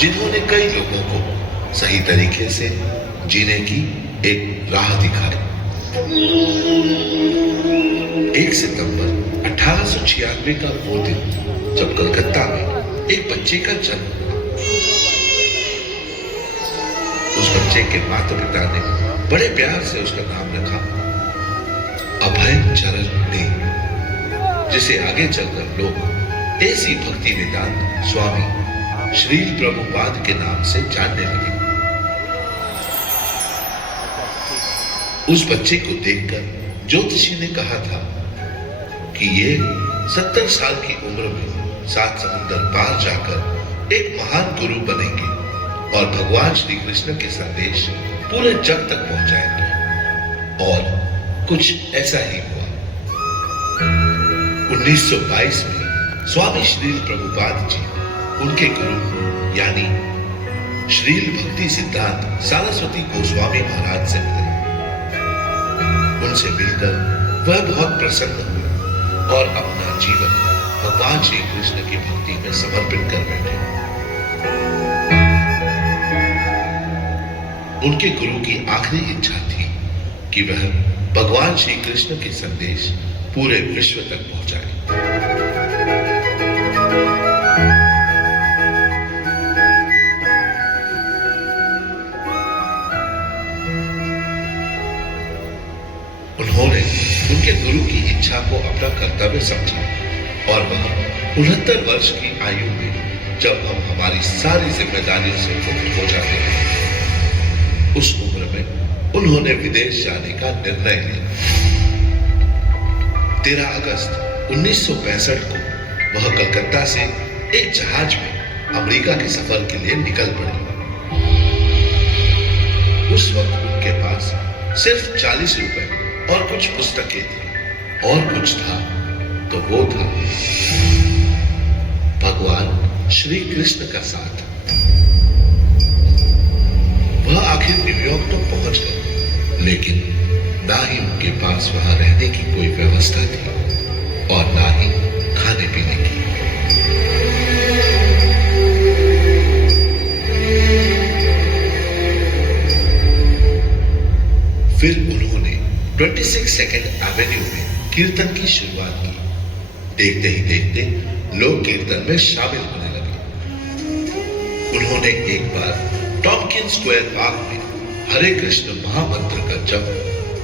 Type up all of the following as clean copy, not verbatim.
जिन्होंने कई लोगों को सही तरीके से जीने की एक राह दिखाई। 1 सितंबर 1896 का वो दिन जब कलकत्ता में एक बच्चे का जन्म हुआ। उस बच्चे के माता पिता ने बड़े प्यार से उसका नाम रखा अभय चरण डे, जिसे आगे चलकर लोग ऐसी भक्ति वेदांत स्वामी श्रील प्रभुपाद के नाम से जानने लगे। उस बच्चे को देखकर ज्योतिषी ने कहा था कि ये 70 साल की उम्र में 7 समुंदर पार जाकर एक महान गुरु बनेंगे और भगवान श्री कृष्ण के संदेश पूरे जग तक पहुंचाएंगे। और कुछ ऐसा ही हुआ। 1922 में स्वामी श्रील प्रभुपाद जी उनके गुरु यानी श्रील भक्ति सिद्धांत सरस्वती गोस्वामी महाराज से मिले। उनसे मिलकर वह बहुत प्रसन्न हुए और अपना जीवन भगवान श्री कृष्ण की भक्ति में समर्पित कर बैठे। उनके गुरु की आखिरी इच्छा थी कि वह भगवान श्री कृष्ण के संदेश पूरे विश्व तक पहुंचाए। उन्होंने उनके गुरु की इच्छा को अपना कर्तव्य समझा और वह 69 वर्ष की आयु में जब हम हमारी सारी जिम्मेदारियों से मुक्त हो जाते हैं, उस उम्र में उन्होंने विदेश जाने का निर्णय लिया। 13 अगस्त 1965 को वह कलकत्ता से एक जहाज में अमेरिका के सफर के लिए निकल पड़े। उस वक्त उनके पास सिर्फ 40 रुपए और कुछ पुस्तकें थी और कुछ था तो वो था भगवान श्री कृष्ण का साथ। वह आखिर न्यूयॉर्क तो पहुंच गए, लेकिन ना ही उनके पास वहां रहने की कोई व्यवस्था थी और ना ही खाने पीने की। फिर उन्होंने 26 सेकेंड एवेन्यू में कीर्तन की शुरुआत की। देखते ही देखते लोग कीर्तन में शामिल होने लगे। उन्होंने एक बार टॉम्किन स्क्वायर पार्क में हरे कृष्ण महामंत्र का जप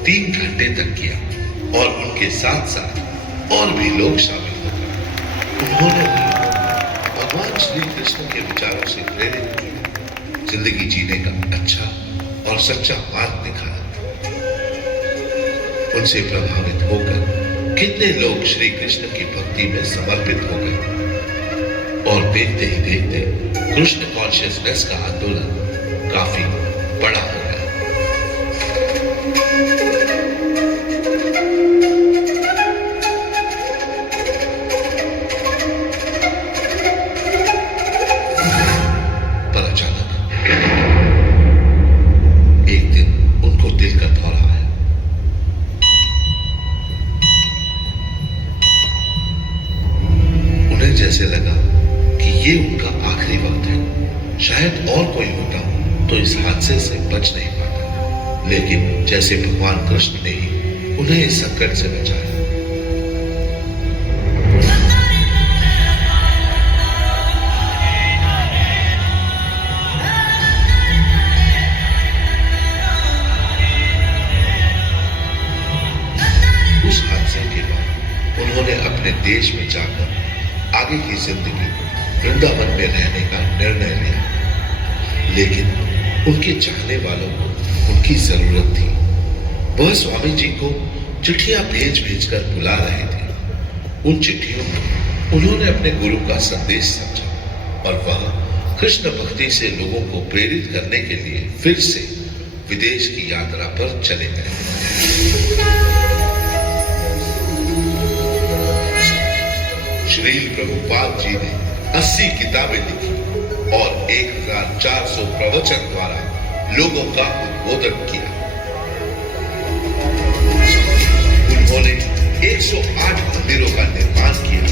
3 घंटे तक किया और उनके साथ साथ और भी लोग शामिल हो गए। उन्होंने भगवान श्री कृष्ण के विचारों से प्रेरित हुए जिंदगी जीने का अच्छा और सच्चा मार्ग दिखाया। उनसे प्रभावित होकर कितने लोग श्री कृष्ण की भक्ति में समर्पित हो गए और देखते ही देखते कृष्ण कॉन्शियसनेस का आंदोलन काफी बड़ा हो गया। पर अचानक एक दिन उनको दिल का दौरा आया। उन्हें जैसे लगा कि ये उनका आखिरी वक्त है। शायद और कोई होता तो इस हादसे से बच नहीं पाता, लेकिन जैसे भगवान कृष्ण ने ही उन्हें इस संकट से बचाया। उस हादसे के बाद उन्होंने अपने देश में जाकर आगे की जिंदगी वृंदावन में रहने का निर्णय लिया, लेकिन उनके चाहने वालों को उनकी जरूरत थी। वह स्वामी जी को चिट्ठियां भेज भेजकर बुला रहे थे। उन चिट्ठियों में उन्होंने अपने गुरु का संदेश समझा और वह कृष्ण भक्ति से लोगों को प्रेरित करने के लिए फिर से विदेश की यात्रा पर चले गए। श्रील प्रभुपाद जी ने 80 किताबें लिखी और 1400 प्रवचन द्वारा लोगों का उद्बोधन किया। उन्होंने 108 मंदिरों का निर्माण किया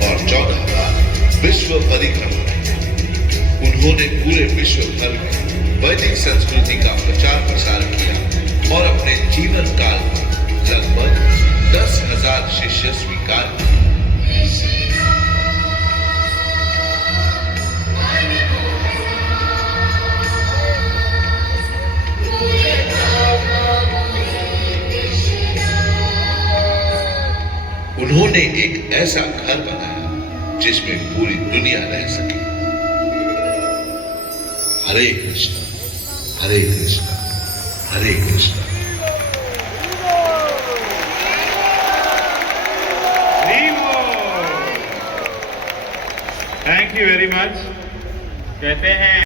और 14 बार विश्व परिक्रमा की। उन्होंने पूरे विश्व भर में वैदिक संस्कृति का प्रचार प्रसार किया और अपने जीवन काल में लगभग 10,000 शिष्य स्वीकार किए। उन्होंने एक ऐसा घर बनाया जिसमें पूरी दुनिया रह सके। Hare Krishna, Hare Krishna, Hare Krishna. Thank you very much. कहते हैं